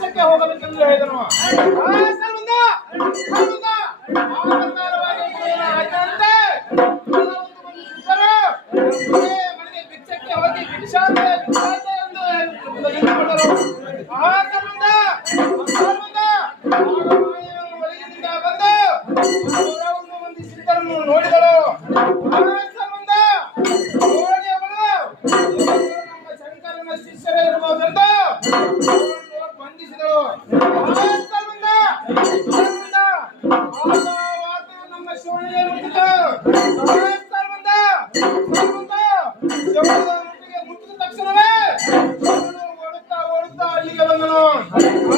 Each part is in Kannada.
ಕೆಲಸಕ್ಕೆ ಹೋಗಬೇಕೆಂದು ಹೇಳಿದನು ಬಿಚ್ಚಕ್ಕೆ ಸಂಬಂಧ ಬಂದು ನೋಡಿದಳು. ನಮ್ಮ ಶಂಕರನ ಶಿಷ್ಯರೇ ನಮ್ಮ ಶಿವನಿಗೆ ಮುಟ್ಟಿದ ತಕ್ಷಣವೇ ಅಲ್ಲಿಗೆ ಬಂದನು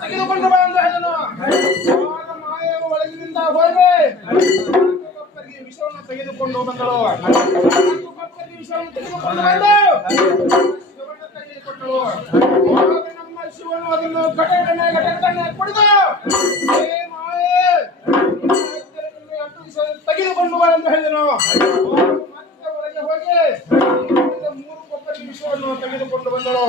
ತೆಗೆದುಕೊಂಡು ಬಾ ಅಂತ ಹೇಳನು ಮಾಯವು ಒಳಗಿನಿಂದ ಹೊರಗೆ ಕಪ್ಪರಿಗೆ ವಿಷವನ್ನು ತೆಗೆದುಕೊಂಡು ಬಂದಳು ಕಪ್ಪರಿಗೆ ವಿಷವನ್ನು ತೆಗೆದುಕೊಂಡು ಬಂದಳು ನಮ್ಮ ಶಿವನು ಅದನ್ನು ಘಟೆ ಕಣ್ಣೆ ಘಟೆ ಕಣ್ಣೆ ಕುಡಿದು ತೆಗೆದುಕೊಂಡು ಬಾ ಅಂತ ಹೇಳಿದನು. ಮತ್ತೆ ಹೊರಗೆ ಹೋಗಿ ಮೂರು ಕೊಪ್ಪರಿಗೆ ವಿಷವನ್ನು ತೆಗೆದುಕೊಂಡು ಬಂದಳು.